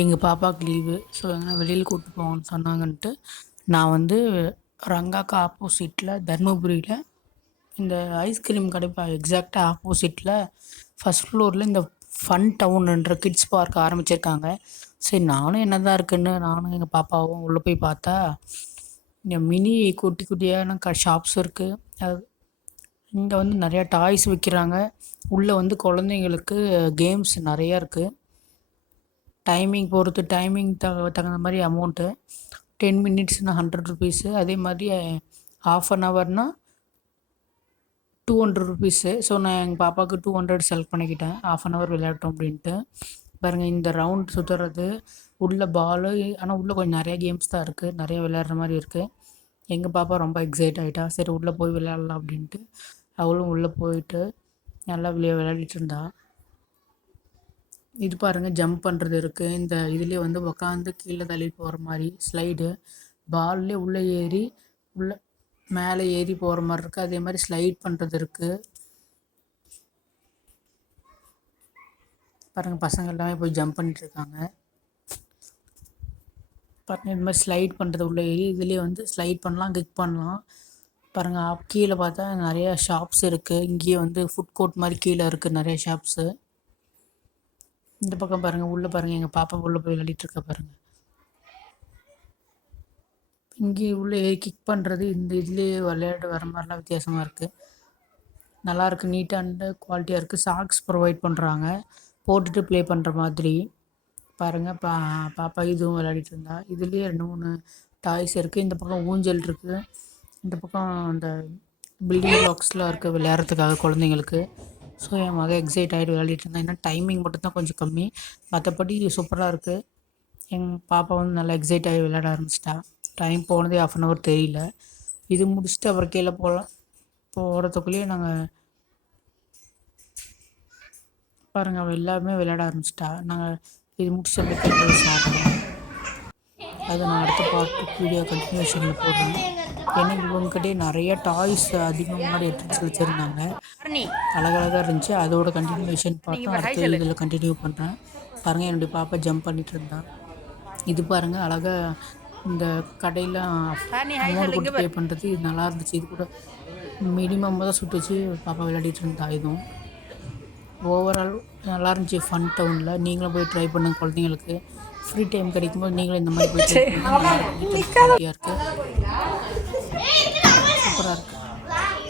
எங்கள் பாப்பாவுக்கு leave. So எங்கன்னா வெளியில் கூப்பிட்டு போங்கன்னு சொன்னாங்கன்ட்டு நான் வந்து ரங்காக்கு ஆப்போசிட்டில் தர்மபுரியில் இந்த ஐஸ்கிரீம் கடை எக்ஸாக்டாக ஆப்போசிட்டில் ஃபஸ்ட் ஃப்ளோரில் இந்த ஃபன் டவுன்ன்ற கிட்ஸ் பார்க் ஆரம்பிச்சிருக்காங்க. சரி நானும் என்ன தான் இருக்குன்னு நானும் எங்கள் பாப்பாவும் உள்ளே போய் பார்த்தா இந்த மினி குட்டி குட்டியான ஷாப்ஸ் இருக்குது. இங்கே வந்து நிறையா டாய்ஸ் விற்கிறாங்க. உள்ளே வந்து குழந்தைங்களுக்கு கேம்ஸ் நிறையா இருக்குது. டைமிங் பொறுத்து தகுந்த மாதிரி அமௌண்ட்டு 10 மினிட்ஸ்னால் 100 ருபீஸு, அதே மாதிரி ½ அன் ஹவர்னால் 200 ருபீஸு. ஸோ நான் எங்கள் பாப்பாவுக்கு 200 செலக்ட் பண்ணிக்கிட்டேன், ½ அன் ஹவர் விளையாட்டோம் அப்படின்ட்டு. பாருங்கள் இந்த ரவுண்ட் சுற்றுறது உள்ள பாலு, ஆனால் உள்ளே கொஞ்சம் நிறையா கேம்ஸ் தான் இருக்குது, நிறைய விளையாடுற மாதிரி இருக்குது. எங்கள் பாப்பா ரொம்ப எக்ஸைட் ஆகிட்டா, சரி உள்ளே போய் விளையாடலாம் அப்படின்ட்டு அவளும் உள்ளே போயிட்டு நல்லா விளையாடிட்டு இருந்தா. இது பாருங்கள் ஜம்ப் பண்ணுறது இருக்குது. இந்த இதுலேயே வந்து உக்காந்து கீழே தள்ளி போகிற மாதிரி ஸ்லைடு, பால்லே உள்ளே ஏறி உள்ளே மேலே ஏறி போகிற மாதிரி இருக்குது. அதே மாதிரி ஸ்லைட் பண்ணுறது இருக்குது. பாருங்கள் பசங்க எல்லாமே போய் ஜம்ப் பண்ணிட்டுருக்காங்க. பாருங்கள் இது மாதிரி ஸ்லைட் பண்ணுறது உள்ளே ஏறி இதுலேயே வந்து ஸ்லைட் பண்ணலாம், கிக் பண்ணலாம். பாருங்கள் கீழே பார்த்தா நிறையா ஷாப்ஸ் இருக்குது. இங்கேயே வந்து ஃபுட் கோர்ட் மாதிரி கீழே இருக்குது நிறைய ஷாப்ஸு. இந்த பக்கம் பாருங்கள், உள்ளே பாருங்கள் எங்கள் பாப்பா உள்ளே போய் விளையாடிட்டுருக்கா பாருங்கள். இங்கே உள்ளே கிக் பண்ணுறது இந்த இதுலேயே விளையாட்டு வர மாதிரிலாம் வித்தியாசமாக இருக்குது. நல்லாயிருக்கு, நீட்டாக அண்ட் குவாலிட்டியாக இருக்குது. சாக்ஸ் ப்ரொவைட் பண்ணுறாங்க, போட்டுட்டு ப்ளே பண்ணுற மாதிரி. பாருங்கள் பாப்பா இதுவும் விளையாடிட்டு இருந்தா. இதுலேயே 2-3 டாய்ஸ் இருக்குது. இந்த பக்கம் ஊஞ்சல் இருக்குது. இந்த பக்கம் அந்த பில்டிங் பிளாக்ஸ்லாம் இருக்குது விளையாடுறதுக்காக குழந்தைங்களுக்கு. ஸோ என் மக எக்ஸைட் ஆகிட்டு விளையாடிட்டு இருந்தான். ஏன்னா டைமிங் மட்டும்தான் கொஞ்சம் கம்மி, மற்றபடி சூப்பராக இருக்குது. எங்கள் பாப்பா வந்து நல்லா எக்ஸைட் ஆகி விளையாட ஆரம்பிச்சிட்டா. டைம் போனதே ½ அன் ஹவர் தெரியல. இது முடிச்சுட்டு அப்புறம் கீழே போகிறதுக்குள்ளேயே நாங்கள் பாருங்கள் அவள் எல்லாருமே விளையாட ஆரம்பிச்சிட்டா. நாங்கள் இது முடிச்சு அப்படியே கீழே சாப்பிட்டோம். அதை நான் அடுத்த பார்ட் வீடியோ கண்டினியூஷனில் போடுறேன். ஏன்னா இவங்ககிட்டே நிறைய டாய்ஸ் அதிகமாக முன்னாடி எடுத்து வச்சுருந்தாங்க, அழகழகாக இருந்துச்சு. அதோட கண்டினியூஷன் பார்த்தோம், அடுத்த இதில் கண்டினியூ பண்ணுறேன். பாருங்கள் என்னுடைய பாப்பா ஜம்ப் பண்ணிகிட்டு இருந்தான். இது பாருங்கள் அழகாக இந்த கடையில் அமௌண்ட் கொடுத்து பே பண்ணுறது இது நல்லா இருந்துச்சு. இது கூட மினிமம் தான் சுட்டுச்சு பாப்பா விளையாடிட்டு இருந்தா. இதுவும் ஓவரால் நல்லா இருந்துச்சு ஃபன் டவுனில். நீங்களும் போய் ட்ரை பண்ணுங்கள். குழந்தைங்களுக்கு ஃப்ரீ டைம் கிடைக்கும்போது நீங்களும் இந்த மாதிரி போய் ட்ரை பண்ணுங்கள். இருக்குது, சூப்பராக இருக்குது.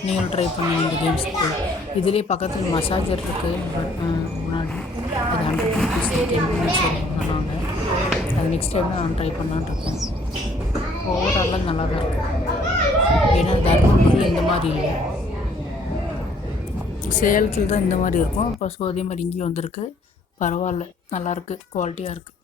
நீங்களும் ட்ரை பண்ணுங்கள் இந்த கேம்ஸுக்கு. இதுலேயே பக்கத்தில் மசாஜர் இருக்குது முன்னாடி. அது 100 ருபீஸ் 10 மினிட்ஸ் பண்ணுவாங்க. அது நெக்ஸ்ட் டைம் நான் ட்ரை பண்ணலான்னு இருக்கேன். ஓவராலாக நல்லா தான் இருக்குது. ஏன்னா தர்மபுரியில் இந்த மாதிரி இல்லை, சேலத்தில் தான் இந்த மாதிரி இருக்கும். இப்போ ஸோ அதே மாதிரி இங்கேயும் வந்திருக்கு. பரவாயில்ல, நல்லாயிருக்கு, குவாலிட்டியாக இருக்குது.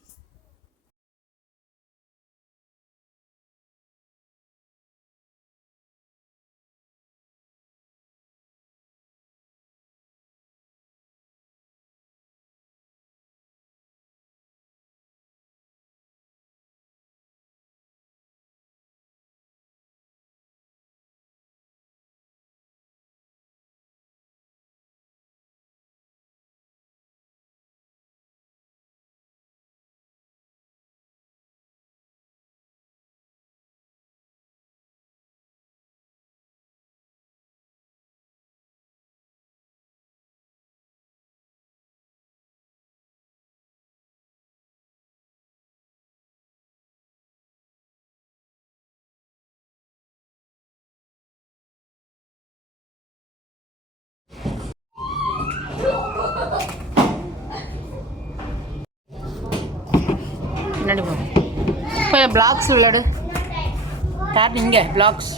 பின்னாடி போ, இப்போ பிளாக்ஸ் விளையாடு. ஸ்டார்ட் இங்கே பிளாக்ஸ்.